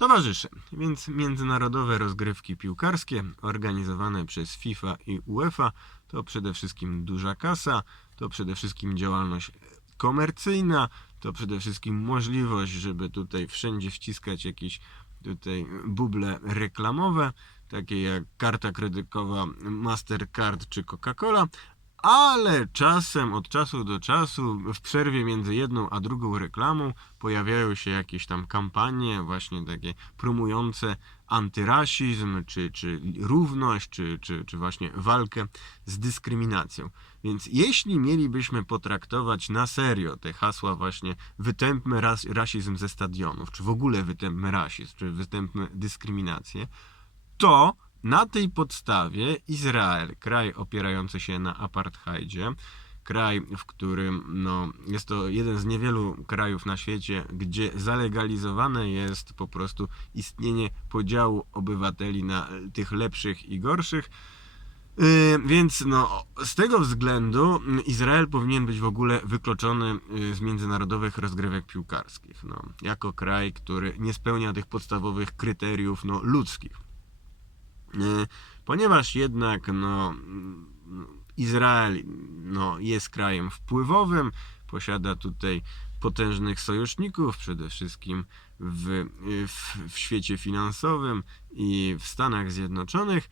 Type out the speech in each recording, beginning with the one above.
Towarzysze, więc międzynarodowe rozgrywki piłkarskie organizowane przez FIFA i UEFA to przede wszystkim duża kasa, to przede wszystkim działalność komercyjna, to przede wszystkim możliwość, żeby tutaj wszędzie wciskać jakieś tutaj buble reklamowe, takie jak karta kredytowa Mastercard czy Coca-Cola, ale czasem, od czasu do czasu, w przerwie między jedną a drugą reklamą pojawiają się jakieś tam kampanie, właśnie takie promujące antyrasizm, czy, czy równość, czy, czy, czy właśnie walkę z dyskryminacją. Więc jeśli mielibyśmy potraktować na serio te hasła właśnie wytępmy ras, rasizm ze stadionów, czy w ogóle wytępmy rasizm, czy wytępmy dyskryminację, to na tej podstawie Izrael, kraj opierający się na apartheidzie, kraj, w którym no, jest to jeden z niewielu krajów na świecie, gdzie zalegalizowane jest po prostu istnienie podziału obywateli na tych lepszych i gorszych. Yy, Więc no, z tego względu Izrael powinien być w ogóle wykluczony yy, z międzynarodowych rozgrywek piłkarskich. No, jako kraj, który nie spełnia tych podstawowych kryteriów no, ludzkich. Yy, Ponieważ jednak no, Izrael no, jest krajem wpływowym, posiada tutaj potężnych sojuszników, przede wszystkim w, w, w świecie finansowym i w Stanach Zjednoczonych,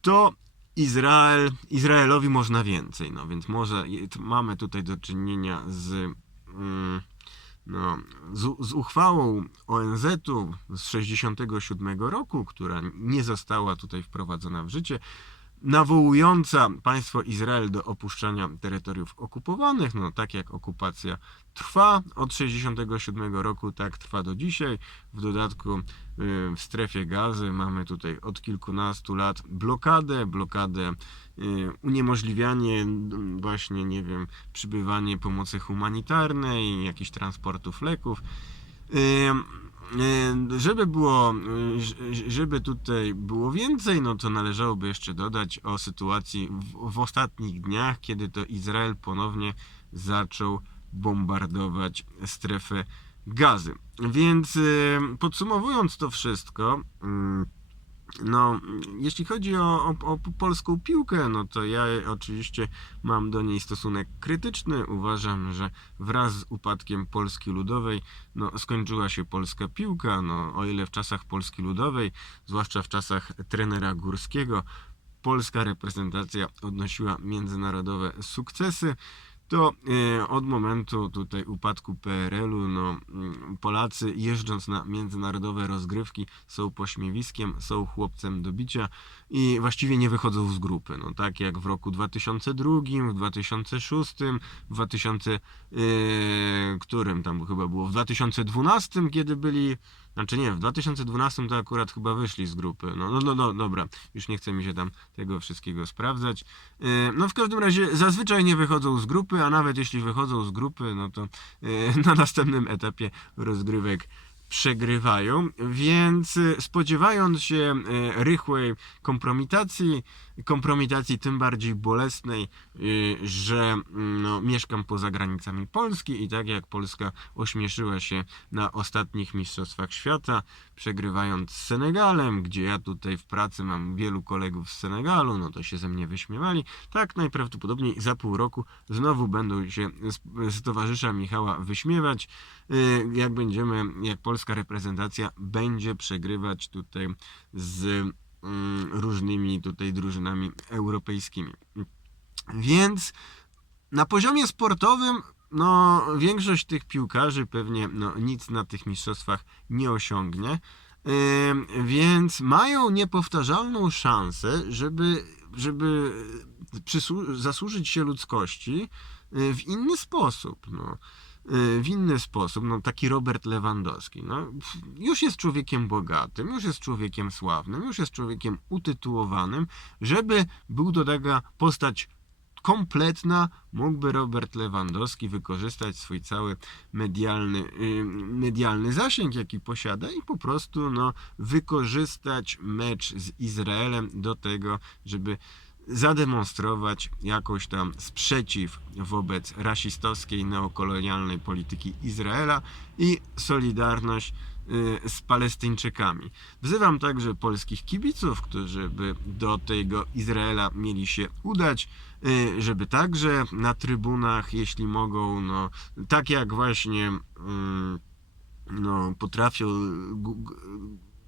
to Izrael, Izraelowi można więcej. No więc może mamy tutaj do czynienia z, mm, no, z, z uchwałą ONZ-u z 67 roku, która nie została tutaj wprowadzona w życie, nawołująca państwo Izrael do opuszczania terytoriów okupowanych, no tak jak okupacja trwa od 67 roku, tak trwa do dzisiaj. W dodatku y, w strefie gazy mamy tutaj od kilkunastu lat blokadę, blokadę, y, uniemożliwianie właśnie, nie wiem, przybywanie pomocy humanitarnej, jakichś transportów leków. Y, Żeby było, ż- żeby tutaj było więcej, no to należałoby jeszcze dodać o sytuacji w, w ostatnich dniach, kiedy to Izrael ponownie zaczął bombardować strefę gazy. Więc y, podsumowując to wszystko, mm, no, jeśli chodzi o, o, o polską piłkę, no to ja oczywiście mam do niej stosunek krytyczny. Uważam, że wraz z upadkiem Polski Ludowej no, skończyła się polska piłka. No, o ile w czasach Polski Ludowej, zwłaszcza w czasach trenera Górskiego, polska reprezentacja odnosiła międzynarodowe sukcesy, to e, od momentu tutaj upadku PRL-u, no, mm, Polacy jeżdżąc na międzynarodowe rozgrywki są pośmiewiskiem, są chłopcem do bicia i właściwie nie wychodzą z grupy. No, tak jak w roku 2002, w 2006, w 2000, e, którym tam chyba było, w 2012, kiedy byli znaczy nie, w 2012 to akurat chyba wyszli z grupy. No, no, no, no dobra, już nie chce mi się tam tego wszystkiego sprawdzać. Yy, No w każdym razie zazwyczaj nie wychodzą z grupy, a nawet jeśli wychodzą z grupy, no to yy, na następnym etapie rozgrywek przegrywają, więc y, spodziewając się y, rychłej kompromitacji, kompromitacji tym bardziej bolesnej, y, że mm, no, mieszkam poza granicami Polski i tak jak Polska ośmieszyła się na ostatnich Mistrzostwach Świata, przegrywając z Senegalem, gdzie ja tutaj w pracy mam wielu kolegów z Senegalu, no to się ze mnie wyśmiewali, tak najprawdopodobniej za pół roku znowu będą się z, towarzysza Michała wyśmiewać, y, jak będziemy, jak polska reprezentacja będzie przegrywać tutaj z różnymi tutaj drużynami europejskimi. Więc na poziomie sportowym no, większość tych piłkarzy pewnie no, nic na tych mistrzostwach nie osiągnie. Więc mają niepowtarzalną szansę, żeby, żeby zasłużyć się ludzkości y, w inny sposób. No. Y, W inny sposób, no taki Robert Lewandowski, no, już jest człowiekiem bogatym, już jest człowiekiem sławnym, już jest człowiekiem utytułowanym, żeby był do tego postać kompletna, mógłby Robert Lewandowski wykorzystać swój cały medialny, y, medialny zasięg, jaki posiada i po prostu no, wykorzystać mecz z Izraelem do tego, żeby zademonstrować jakąś tam sprzeciw wobec rasistowskiej, neokolonialnej polityki Izraela i solidarność y, z Palestyńczykami. Wzywam także polskich kibiców, którzy by do tego Izraela mieli się udać, y, żeby także na trybunach, jeśli mogą, no, tak jak właśnie mm, no, potrafią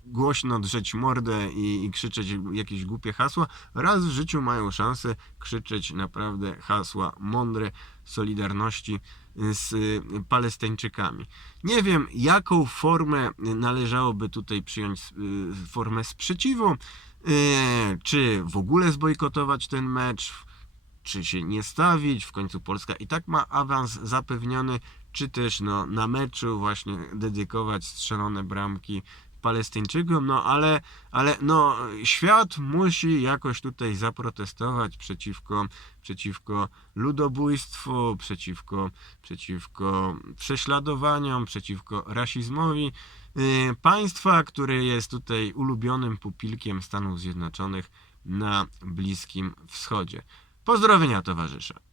głośno drzeć mordę i, i krzyczeć jakieś głupie hasła, raz w życiu mają szansę krzyczeć naprawdę hasła mądre Solidarności z y, Palestyńczykami. Nie wiem, jaką formę należałoby tutaj przyjąć, y, formę sprzeciwu, y, czy w ogóle zbojkotować ten mecz, czy się nie stawić, w końcu Polska i tak ma awans zapewniony, czy też no, na meczu właśnie dedykować strzelone bramki Palestyńczykom, no ale, ale no, świat musi jakoś tutaj zaprotestować przeciwko, przeciwko ludobójstwu, przeciwko, przeciwko prześladowaniom, przeciwko rasizmowi yy, państwa, które jest tutaj ulubionym pupilkiem Stanów Zjednoczonych na Bliskim Wschodzie. Pozdrowienia towarzysze.